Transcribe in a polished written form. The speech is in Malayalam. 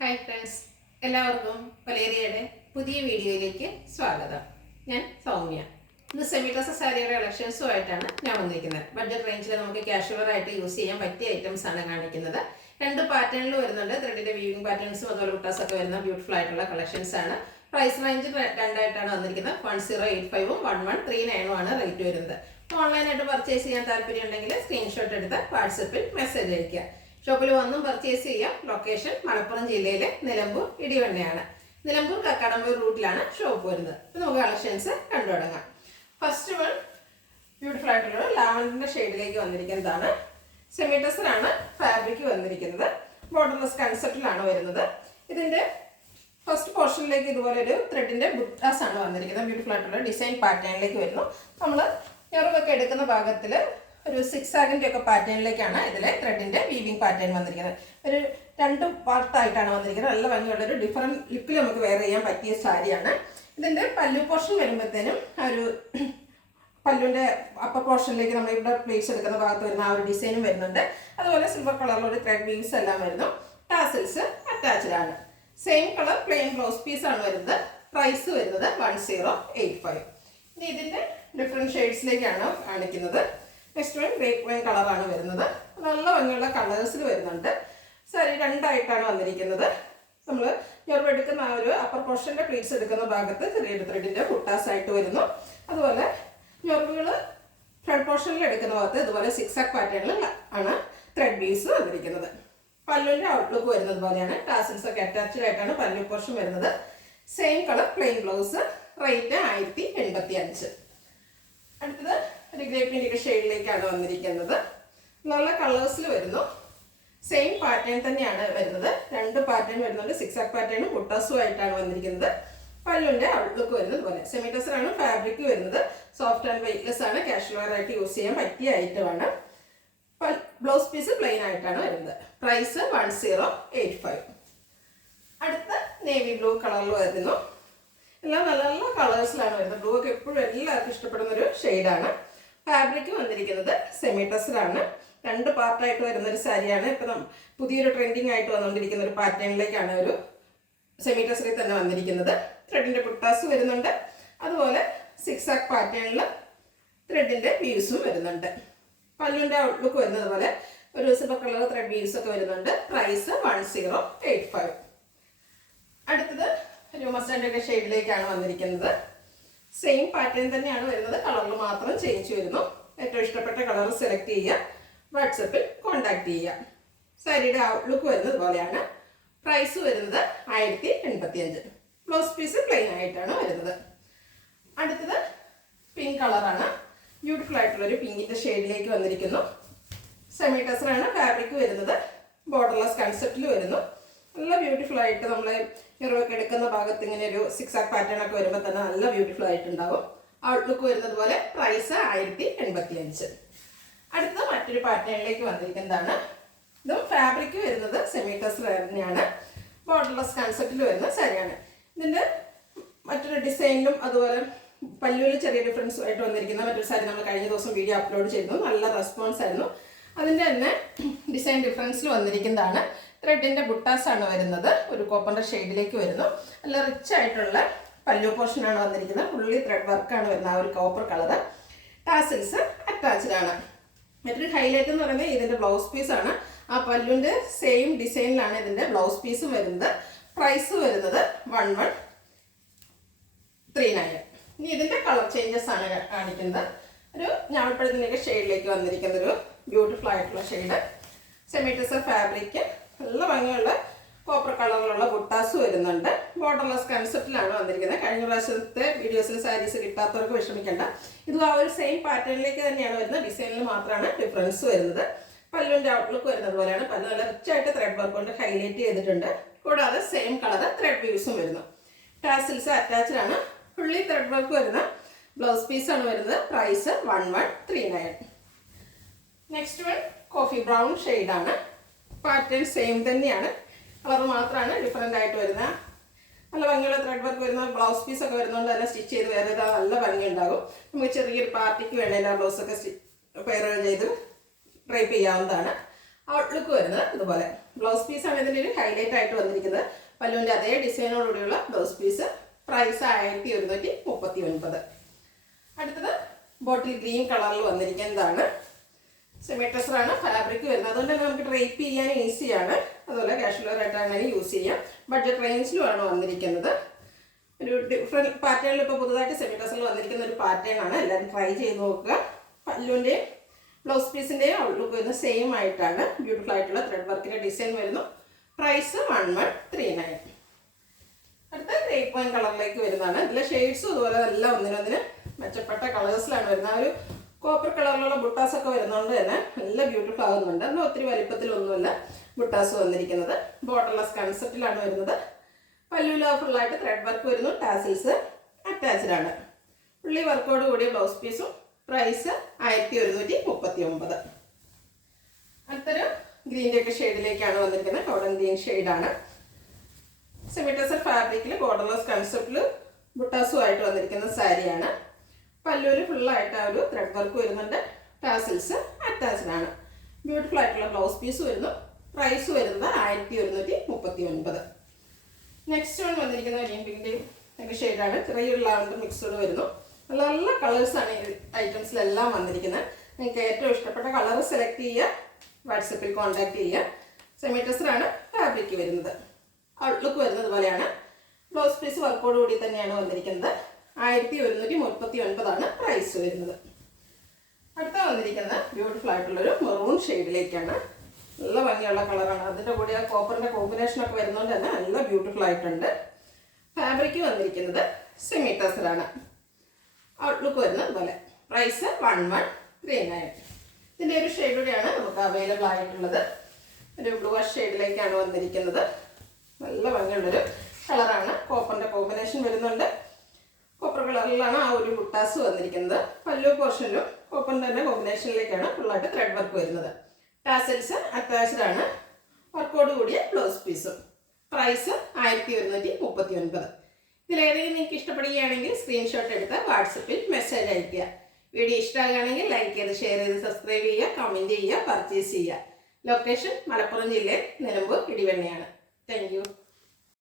ഹായ് ഫ്രണ്ട്സ്, എല്ലാവർക്കും വലേറിയയുടെ പുതിയ വീഡിയോയിലേക്ക് സ്വാഗതം. ഞാൻ സൗമ്യ. ഇന്ന് സെമി ഡ്രസ് സാരിയുടെ കളക്ഷൻസുമായിട്ടാണ് ഞാൻ വന്നിരിക്കുന്നത്. ബഡ്ജറ്റ് റേഞ്ചിൽ നമുക്ക് കാഷ്വലർ ആയിട്ട് യൂസ് ചെയ്യാൻ പറ്റിയ ഐറ്റംസ് ആണ് കാണിക്കുന്നത്. രണ്ട് പാറ്റേണിൽ വരുന്നുണ്ട്. ത്രെഡിന്റെ വീവിംഗ് പാറ്റേൺസും അതുപോലെ ബുട്ടാസ് ഒക്കെ വരുന്ന ബ്യൂട്ടിഫുൾ ആയിട്ടുള്ള കളക്ഷൻസ് ആണ്. പ്രൈസ് റേഞ്ച് രണ്ടായിട്ടാണ് വന്നിരിക്കുന്നത്. 1085ഉം 1139ഉം ആണ് റേറ്റ് വരുന്നത്. ഓൺലൈനായിട്ട് പർച്ചേസ് ചെയ്യാൻ താല്പര്യം ഉണ്ടെങ്കിൽ സ്ക്രീൻഷോട്ട് എടുത്ത് വാട്സപ്പിൽ മെസ്സേജ് അയയ്ക്കുക. ഷോപ്പിൽ വന്നും പർച്ചേസ് ചെയ്യാം. ലൊക്കേഷൻ മലപ്പുറം ജില്ലയിലെ നിലമ്പൂർ ഇടിവണ്ണയാണ്. നിലമ്പൂർ കക്കാടമ്പൂർ റൂട്ടിലാണ് ഷോപ്പ് വരുന്നത്. അപ്പോൾ നമുക്ക് കളക്ഷൻസ് കണ്ടു തുടങ്ങാം. ഫസ്റ്റ് വൺ ബ്യൂട്ടിഫുൾ ആയിട്ടുള്ള ലാവൻഡറിന്റെ ഷെയ്ഡിലേക്ക് വന്നിരിക്കുന്നതാണ്. സെമി ടെസറാണ് ഫാബ്രിക് വന്നിരിക്കുന്നത്. ബോർഡർലെസ് കൺസെപ്റ്റിലാണ് വരുന്നത്. ഇതിന്റെ ഫസ്റ്റ് പോർഷനിലേക്ക് ഇതുപോലെ ഒരു ത്രെഡിന്റെ ബുട്ടാസ് ആണ് വന്നിരിക്കുന്നത്. ബ്യൂട്ടിഫുൾ ആയിട്ടുള്ള ഡിസൈൻ പാറ്റേണിലേക്ക് വരുന്നു. നമ്മൾ ഞെറുകൊക്കെ എടുക്കുന്ന ഭാഗത്തിൽ ഒരു സിക്സാഗിൻ്റെ ഒക്കെ പാറ്റേണിലേക്കാണ് ഇതിലെ ത്രെഡിന്റെ വീവിംഗ് പാറ്റേൺ വന്നിരിക്കുന്നത്. ഒരു രണ്ട് പാർട്ടായിട്ടാണ് വന്നിരിക്കുന്നത്. നല്ല ഭംഗിയുള്ളൊരു ഡിഫറെൻറ്റ് ലുക്കിൽ നമുക്ക് വെയർ ചെയ്യാൻ പറ്റിയ സാരിയാണ്. ഇതിന്റെ പല്ലു പോർഷൻ വരുമ്പോഴത്തേനും ഒരു പല്ലുവിന്റെ അപ്പർ പോർഷനിലേക്ക് നമ്മൾ ഇവിടെ പ്ലേസ് എടുക്കുന്ന ഭാഗത്ത് വരുന്ന ആ ഒരു ഡിസൈനും വരുന്നുണ്ട്. അതുപോലെ സിൽവർ കളറിലുള്ള ഒരു ത്രെഡ് വീവ്സ് എല്ലാം വരുന്നു. ടാസിൽസ് അറ്റാച്ച്ഡ് ആണ്. Same colour plain blouse piece ആണ് വരുന്നത്. പ്രൈസ് വരുന്നത് 1085. ഇനി ഇതിന്റെ ഡിഫറെൻറ്റ് ഷെയ്ഡ്സിലേക്കാണ് കാണിക്കുന്നത്. നെക്സ്റ്റ് വൺ ഗ്രേപ്പ് വൈൻ കളറാണ് വരുന്നത്. നല്ല ഭംഗിയുള്ള കളേഴ്സിൽ വരുന്നുണ്ട്. സാരി രണ്ടായിട്ടാണ് വന്നിരിക്കുന്നത്. നമ്മൾ ഞെറുവ് എടുക്കുന്ന ആ ഒരു അപ്പർ പോർഷൻ്റെ പ്ലീറ്റ്സ് എടുക്കുന്ന ഭാഗത്ത് ചെറിയൊരു ത്രെഡിൻ്റെ ബുട്ടാസ് ആയിട്ട് വരുന്നു. അതുപോലെ ഞെറുവുകൾ ഫ്രണ്ട് പോർഷനിൽ എടുക്കുന്ന ഭാഗത്ത് ഇതുപോലെ സിക്സാക് പാറ്റേണിൽ ആണ് ത്രെഡ് ബീസ് വന്നിരിക്കുന്നത്. പല്ലുവിൻ്റെ ഔട്ട്ലുക്ക് വരുന്നത് പോലെയാണ്. ടാസിൽസ് ഒക്കെ അറ്റാച്ച്ഡ് ആയിട്ടാണ് പല്ലു പോർഷൻ വരുന്നത്. Same colour plain blouse. Rate 1085. അടുത്തത് ഒരു ഗ്രേപ്പിൻ്റെ ഷെയ്ഡിലേക്കാണ് വന്നിരിക്കുന്നത്. നല്ല കളേഴ്സിൽ വരുന്നു. സെയിം പാറ്റേൺ തന്നെയാണ് വരുന്നത്. രണ്ട് പാറ്റേൺ വരുന്നുണ്ട്. സിക്സാക് പാറ്റേണും ബുട്ടാസും ആയിട്ടാണ് വന്നിരിക്കുന്നത്. പല്ലുവിൻ്റെ ഔട്ട്ലുക്ക് വരുന്നത് പോലെ. സെമി ടെസറാണ് ഫാബ്രിക് വരുന്നത്. സോഫ്റ്റ് ആൻഡ് വെയ്റ്റ്ലെസ് ആണ്. കാഷ്വലർ ആയിട്ട് യൂസ് ചെയ്യാൻ പറ്റിയ ഐറ്റമാണ്. ബ്ലൗസ് പീസ് പ്ലെയിൻ ആയിട്ടാണ് വരുന്നത്. പ്രൈസ് 1085. അടുത്ത നേവി ബ്ലൂ കളറിൽ വരുന്നു. എല്ലാം നല്ല നല്ല കളേഴ്സിലാണ് വരുന്നത്. ബ്ലൂ ഒക്കെ എപ്പോഴും എല്ലാവർക്കും ഇഷ്ടപ്പെടുന്ന ഒരു ഷെയ്ഡാണ്. ഫാബ്രിക് വന്നിരിക്കുന്നത് സെമി ടെസറാണ്. രണ്ട് പാർട്ടായിട്ട് വരുന്നൊരു സാരിയാണ്. ഇപ്പം പുതിയൊരു ട്രെൻഡിങ് ആയിട്ട് വന്നുകൊണ്ടിരിക്കുന്ന ഒരു പാറ്റേണിലേക്കാണ് ഒരു സെമി ടെസറിൽ തന്നെ വന്നിരിക്കുന്നത്. ത്രെഡിൻ്റെ ബുട്ടാസ് വരുന്നുണ്ട്. അതുപോലെ സിക്സാക് പാറ്റേണിൽ ത്രെഡിൻ്റെ വീവ്സും വരുന്നുണ്ട്. പല്ലുവിൻ്റെ ഔട്ട്ലുക്ക് വരുന്നത് പോലെ ഒരു സിൽവർ കളർ ത്രെഡ് വീവ്സ് ഒക്കെ വരുന്നുണ്ട്. പ്രൈസ് 1085. അടുത്തത് ഒരു മസ്റ്റാൻഡൊക്കെ ഷെയ്ഡിലേക്കാണ് വന്നിരിക്കുന്നത്. സെയിം പാറ്റേൺ തന്നെയാണ് വരുന്നത്. കളറിൽ മാത്രം ചേഞ്ച് വരുന്നു. ഏറ്റവും ഇഷ്ടപ്പെട്ട കളർ സെലക്ട് ചെയ്യുക. വാട്സപ്പിൽ കോൺടാക്ട് ചെയ്യുക. സാരിയുടെ ഔട്ട്ലുക്ക് വരുന്നത് പോലെയാണ്. പ്രൈസ് വരുന്നത് 1085. ബ്ലൗസ് പീസ് പ്ലെയിൻ ആയിട്ടാണ് വരുന്നത്. അടുത്തത് പിങ്ക് കളറാണ്. ബ്യൂട്ടിഫുൾ ആയിട്ടുള്ളൊരു പിങ്കിൻ്റെ ഷെയ്ഡിലേക്ക് വന്നിരിക്കുന്നു. സെമി ടെസറാണ് ഫാബ്രിക് വരുന്നത്. ബോർഡർലെസ് കൺസെപ്റ്റിൽ വരുന്നു. നല്ല ബ്യൂട്ടിഫുൾ ആയിട്ട് നമ്മൾ ഞെറുവൊക്കെ എടുക്കുന്ന ഭാഗത്ത് ഇങ്ങനെ ഒരു സിക്സാക് പാറ്റേൺ ഒക്കെ വരുമ്പോൾ തന്നെ നല്ല ബ്യൂട്ടിഫുൾ ആയിട്ടുണ്ടാവും. ഔട്ട്ലുക്ക് വരുന്നത് പോലെ. പ്രൈസ് 1085. അടുത്ത മറ്റൊരു പാറ്റേണിലേക്ക് വന്നിരിക്കുന്നതാണ്. ഇതും ഫാബ്രിക് വരുന്നത് സെമി ടെസർ തന്നെയാണ്. ബോർഡർലെസ് കൺസെപ്റ്റിൽ വരുന്ന സാരിയാണ്. ഇതിൻ്റെ മറ്റൊരു ഡിസൈനിലും അതുപോലെ പല്ലുവിൽ ചെറിയ ഡിഫറൻസ് ആയിട്ട് വന്നിരിക്കുന്ന മറ്റൊരു സാരി നമ്മൾ കഴിഞ്ഞ ദിവസം വീഡിയോ അപ്ലോഡ് ചെയ്തു. നല്ല റെസ്പോൺസ് ആയിരുന്നു. അതിൻ്റെ തന്നെ ഡിസൈൻ ഡിഫറൻസിൽ വന്നിരിക്കുന്നതാണ്. ത്രെഡിൻ്റെ ബുട്ടാസ് ആണ് വരുന്നത്. ഒരു കോപ്പറിൻ്റെ ഷെയ്ഡിലേക്ക് വരുന്നു. നല്ല റിച്ച് ആയിട്ടുള്ള പല്ലു പോർഷനാണ് വന്നിരിക്കുന്നത്. ഫുള്ളി ത്രെഡ് വർക്കാണ് വരുന്നത്. ആ ഒരു കോപ്പർ കളർ. ടാസിൽസ് അറ്റാച്ച്ഡ് ആണ്. മറ്റൊരു ഹൈലൈറ്റ് എന്ന് പറയുന്നത് ഇതിൻ്റെ ബ്ലൗസ് പീസാണ്. ആ പല്ലുവിൻ്റെ സെയിം ഡിസൈനിലാണ് ഇതിൻ്റെ ബ്ലൗസ് പീസും വരുന്നത്. പ്രൈസ് വരുന്നത് 1139. ഇനി ഇതിൻ്റെ കളർ ചേഞ്ചസ് ആണ് കാണിക്കുന്നത്. ഒരു ഞാവൽപ്പഴത്തിൻ്റെയൊക്കെ ഷെയ്ഡിലേക്ക് വന്നിരിക്കുന്ന ഒരു ബ്യൂട്ടിഫുൾ ആയിട്ടുള്ള ഷെയ്ഡ്. Semi tussar fabric. നല്ല ഭംഗിയുള്ള കോപ്പർ കളറിലുള്ള ബുട്ടാസ് വരുന്നുണ്ട്. ബോർഡർലെസ് കൺസെപ്റ്റിലാണ് വന്നിരിക്കുന്നത്. കഴിഞ്ഞ പ്രാവശ്യത്തെ വീഡിയോസിൽ സാരീസ് കിട്ടാത്തവർക്ക് വിഷമിക്കേണ്ട. ഇതും ആ ഒരു സെയിം പാറ്റേണിലേക്ക് തന്നെയാണ് വരുന്നത്. ഡിസൈനിൽ മാത്രമാണ് ഡിഫറൻസ് വരുന്നത്. പല്ലുവിൻ്റെ ഔട്ട്ലുക്ക് വരുന്നത് പോലെയാണ്. പല്ല് നല്ല റിച്ചായിട്ട് ത്രെഡ് വർക്ക് കൊണ്ട് ഹൈലൈറ്റ് ചെയ്തിട്ടുണ്ട്. കൂടാതെ സെയിം കളർ ത്രെഡ് വീവ്സും വരുന്നു. ടാസിൽസ് അറ്റാച്ച്ഡ് ആണ്. ഫുള്ളി ത്രെഡ് വർക്ക് വരുന്ന ബ്ലൗസ് പീസാണ് വരുന്നത്. Price 1139. Next one coffee brown ഷെയ്ഡാണ്. പാറ്റേൺ സെയിം തന്നെയാണ്. കളർ മാത്രമാണ് ഡിഫറെൻ്റ് ആയിട്ട് വരുന്നത്. നല്ല ഭംഗിയുള്ള ത്രെഡ് വർക്ക് വരുന്ന ബ്ലൗസ് പീസൊക്കെ വരുന്നതുകൊണ്ട് തന്നെ സ്റ്റിച്ച് ചെയ്ത് വേറെ ഇതാ നല്ല ഭംഗി ഉണ്ടാകും. നമുക്ക് ചെറിയൊരു പാർട്ടിക്ക് വേണമെങ്കിൽ ആ ബ്ലൗസൊക്കെ പെയർ ചെയ്ത് ഡ്രൈപ്പ് ചെയ്യാവുന്നതാണ്. ഔട്ട്ലുക്ക് വരുന്നത് ഇതുപോലെ. ബ്ലൗസ് പീസാണ് ഇതിൻ്റെ ഒരു ഹൈലൈറ്റ് ആയിട്ട് വന്നിരിക്കുന്നത്. പല്ലുവിൻ്റെ അതേ ഡിസൈനോടുകൂടിയുള്ള ബ്ലൗസ് പീസ്. പ്രൈസ് 1139. അടുത്തത് ബോട്ടിൽ ഗ്രീൻ കളറിൽ വന്നിരിക്കുന്നതാണ്. സെമി ടെസറാണ് ഫാബ്രിക് വരുന്നത്. അതുകൊണ്ട് തന്നെ നമുക്ക് ഡ്രേപ്പ് ചെയ്യാൻ ഈസിയാണ്. അതുപോലെ കാഷ്വൽ ആയിട്ടാണെങ്കിൽ യൂസ് ചെയ്യാം. ബഡ്ജറ്റ് റേഞ്ചിലുമാണ് വന്നിരിക്കുന്നത്. ഒരു ഡിഫറെൻറ്റ് പാറ്റേണിൽ ഇപ്പോൾ പുതുതായിട്ട് സെമി ടെസറിൽ വന്നിരിക്കുന്ന ഒരു പാറ്റേൺ ആണ്. എല്ലാവരും ട്രൈ ചെയ്ത് നോക്കുക. പല്ലുവിൻ്റെയും ബ്ലൗസ് പീസിൻ്റെയും ഔട്ട്ലുക്ക് വരുന്ന സെയിം ആയിട്ടാണ്. ബ്യൂട്ടിഫുൾ ആയിട്ടുള്ള ത്രെഡ് വർക്കിൻ്റെ ഡിസൈൻ വരുന്നു. പ്രൈസ് 1139. അടുത്ത ഗ്രേപ്പ് വൈൻ കളറിലേക്ക് വരുന്നതാണ്. ഇതിലെ ഷെയ്ഡ്സും അതുപോലെ എല്ലാം ഒന്നിനൊന്നിന് മെച്ചപ്പെട്ട കളേഴ്സിലാണ് വരുന്നത്. ആ ഒരു കോപ്പർ കളറിലുള്ള ബുട്ടാസൊക്കെ വരുന്നതുകൊണ്ട് തന്നെ നല്ല ബ്യൂട്ടിഫുൾ ആകുന്നുണ്ട്. എന്നാൽ ഒത്തിരി വലിപ്പത്തിലൊന്നുമല്ല ബുട്ടാസ് വന്നിരിക്കുന്നത്. ബോർഡർലെസ് കൺസെപ്റ്റിലാണ് വരുന്നത്. പല്ലുവിൽ ഫുള്ളായിട്ട് ത്രെഡ് വർക്ക് വരുന്നു. ടാസിൽസ് അറ്റാച്ച്ഡ് ആണ്. പുള്ളി വർക്കോട് കൂടിയ ബ്ലൗസ് പീസും. പ്രൈസ് 1139. അടുത്തൊരു ഗ്രീൻ്റെ ഒക്കെ ഷെയ്ഡിലേക്കാണ് വന്നിരിക്കുന്നത്. കോട്ടൺ ഗ്രീൻ ഷെയ്ഡാണ്. സെമി ടെസർ ഫാബ്രിക്കിൽ ബോർഡർലെസ് കൺസെപ്റ്റിൽ ബുട്ടാസുമായിട്ട് വന്നിരിക്കുന്ന സാരിയാണ്. പല്ലുവിൽ ഫുള്ളായിട്ട് ആ ഒരു ത്രെഡ് വർക്ക് വരുന്നുണ്ട്. ടാസിൽസ് അറ്റാച്ച്ഡ് ആണ്. ബ്യൂട്ടിഫുൾ ആയിട്ടുള്ള ബ്ലൗസ് പീസ് വരുന്നു. പ്രൈസ് വരുന്നത് 1139. നെക്സ്റ്റ് വൺ വന്നിരിക്കുന്ന ഗ്രീൻ പിങ്കിൻ്റെ ഒക്കെ ഷെയ്ഡാണ്. ചെറിയൊരു ലാവൻഡർ മിക്സോട് വരുന്നു. നല്ല നല്ല കളേഴ്സാണ് ഈ ഐറ്റംസിലെല്ലാം വന്നിരിക്കുന്നത്. നിങ്ങൾക്ക് ഏറ്റവും ഇഷ്ടപ്പെട്ട കളർ സെലക്ട് ചെയ്യുക. വാട്സപ്പിൽ കോൺടാക്ട് ചെയ്യുക. സെമി ടെസറാണ് ഫാബ്രിക് വരുന്നത്. ഔട്ട്ലുക്ക് വരുന്നത് പോലെയാണ്. ബ്ലൗസ് പീസ് വർക്കോട് കൂടി തന്നെയാണ് വന്നിരിക്കുന്നത്. 1139 പ്രൈസ് വരുന്നത്. അടുത്ത വന്നിരിക്കുന്ന ബ്യൂട്ടിഫുൾ ആയിട്ടുള്ളൊരു മെറൂൺ ഷെയ്ഡിലേക്കാണ്. നല്ല ഭംഗിയുള്ള കളറാണ്. അതിൻ്റെ കൂടെ ആ കോപ്പറിൻ്റെ കോമ്പിനേഷനൊക്കെ വരുന്നതുകൊണ്ട് തന്നെ നല്ല ബ്യൂട്ടിഫുൾ ആയിട്ടുണ്ട്. ഫാബ്രിക് വന്നിരിക്കുന്നത് സെമി ടെസറാണ്. ഔട്ട്ലുക്ക് വരുന്നത് പോലെ. പ്രൈസ് 1139. ഇതിൻ്റെ ഒരു ഷെയ്ഡൂടെയാണ് നമുക്ക് അവൈലബിൾ ആയിട്ടുള്ളത്. ഒരു ബ്ലൂ ഷെയ്ഡിലേക്കാണ് വന്നിരിക്കുന്നത്. നല്ല ഭംഗിയുള്ളൊരു കളറാണ്. കോപ്പറിൻ്റെ കോമ്പിനേഷൻ വരുന്നുണ്ട്. കോപ്പർ കളറിലാണ് ആ ഒരു ബുട്ടാസ് വന്നിരിക്കുന്നത്. പല്ലു പോർഷനിലും കോപ്പറിൻ്റെ തന്നെ കോമ്പിനേഷനിലേക്കാണ് ഫുള്ളായിട്ട് ത്രെഡ് വർക്ക് വരുന്നത്. ടാസൽസ് അറ്റാച്ച്ഡ് ആണ്. വർക്കോട് കൂടിയ ബ്ലൗസ് പീസും. പ്രൈസ് 1139. ഇതിലേതെങ്കിലും നിങ്ങൾക്ക് ഇഷ്ടപ്പെടുകയാണെങ്കിൽ സ്ക്രീൻഷോട്ട് എടുത്ത് വാട്സപ്പിൽ മെസ്സേജ് അയയ്ക്കുക. വീഡിയോ ഇഷ്ടമാകുകയാണെങ്കിൽ ലൈക്ക് ചെയ്ത് ഷെയർ ചെയ്ത് സബ്സ്ക്രൈബ് ചെയ്യുക, കമൻറ്റ് ചെയ്യുക, പർച്ചേസ് ചെയ്യുക. ലൊക്കേഷൻ മലപ്പുറം ജില്ലയിൽ നിലമ്പൂർ ഇടിവണ്ണയാണ്. Thank you.